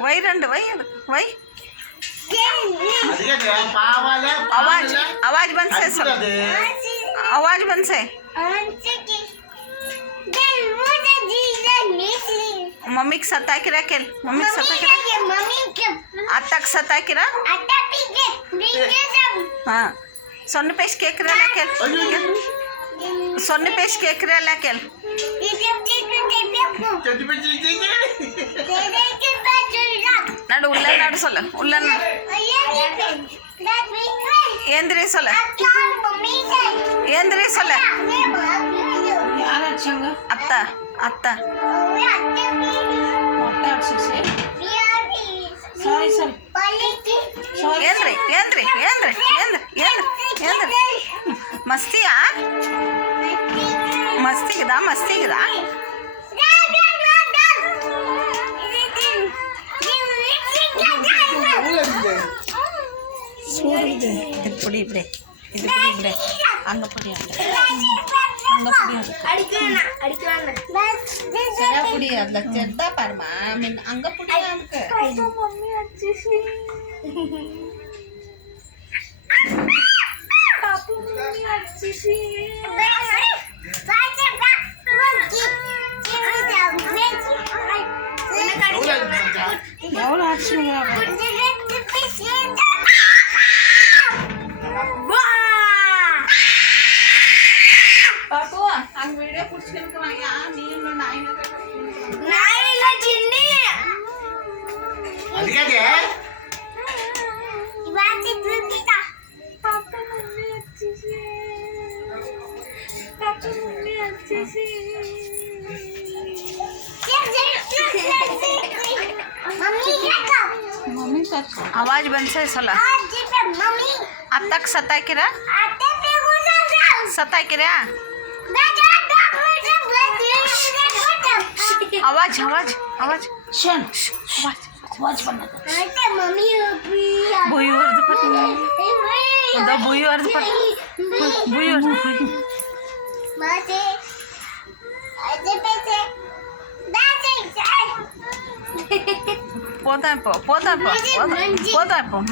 वही रंड वही वही आवाज आवाज बंद से सब आवाज बंद से मम्मी सता के रखेल मम्मी सता के अत्तक सता के हाँ सोने पेश केक रे लेकेल सोने पेश केक रे लेकेल नड उल्ला नड सोल उल्ला ಏಂದ್ರಿ ಸಲ ಏಂದ್ರಿ ಸಲ ಅತ್ತ ಅತ್ತ ಏನ್ರಿ ಏನ್ರಿ ಏನ್ರಿ ಏನ್ರಿ ಏನ್ರಿ ಏನ್ರಿ ಮಸ್ತಿಯಾ ಮಸ್ತಿಗಿದಾ ಮಸ್ತಿಗಿದಾ இது பொடி இப்படி இது பொடி இப்படி அங்கே பொடி அங்கே பொடி சரியா பொடி அதில் செத்தா பாருமா மீன் அங்கே பொடி அதுக்கு எவ்வளோ ஆச்சுங்களா पापू हम वीडियो कुछ करके यहां नील नाई ला चिन्नी अधिका दे इवाची दूधीता पापा मम्मी अच्छी से पापा मम्मी अच्छी से मम्मी का आवाज बंद से सला मम्मी अब तक सता के रहा सता के रहा आवाज आवाज आवाज शन आवाज आवाज बना मम्मी बुई वर्द पर उदा बुई वर्द पर बुई वर्द माते अजे पेचे दाचे पोता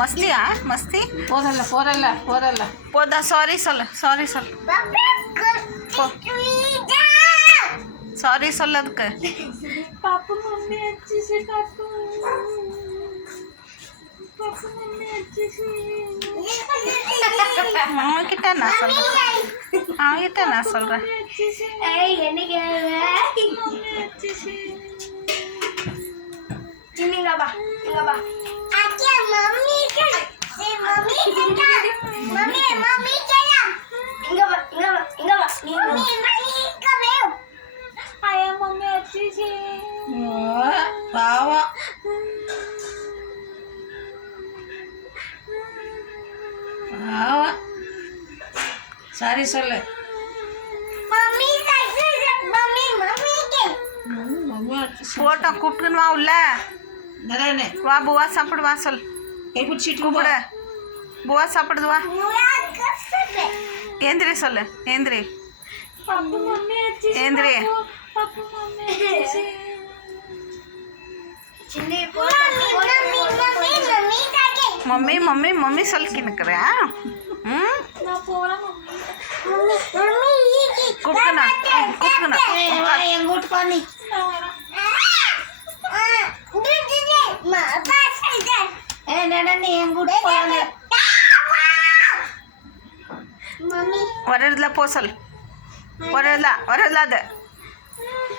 मस्ती आ मस्ती पोरಲ್ಲ पोरಲ್ಲ पोरಲ್ಲ पोदा सॉरी सल सॉरी सल्लदಕ್ಕೆ पापा मम्मी अच्छी से पापा मम्मी अच्छी से मम्मी कितना ना चल रहा हाँ कितना ना चल रहा मम्मी अच्छी से इंगा बा आके मम्मी के मम्मी चला इंगा बा मम्मी कबे आया मम्मी अच्छी से बावा बावा सारी सोले मम्मी के फोटो कुप्टन वा उल्ला नरेने वा बुआ सापड़ वा सल ए कुछ सीट कुपड़ बुआ सापड़ वा ಏಂದ್ರಿ ಸಲ್ಲ ಏಂದ್ರಿ ಏಂದ್ರಿ मम्मी मम्मी मम्मी सल किनक्रे कुप्टना कुप्टना ಎಂಗುಟ್ಕೊನಿ ए नडनी ಎಂಗುಟ್ಕೊನಿ வரதுல போசல் வரதுல அது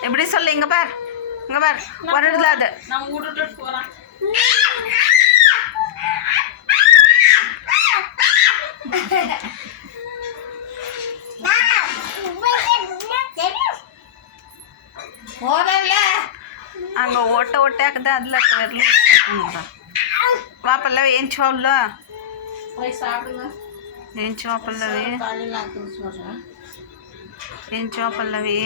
எப்படி சொல்ல இங்க பார் வரதுல அது நான் ஊடுட்டு போறேன் போதல்ல அங்க ஓட்ட ஓட்டாக்குது அதுல வரல வா பல்லவி ஏன் சொல்ல போய் சாப்பிடுங்க ఏం చేపలవి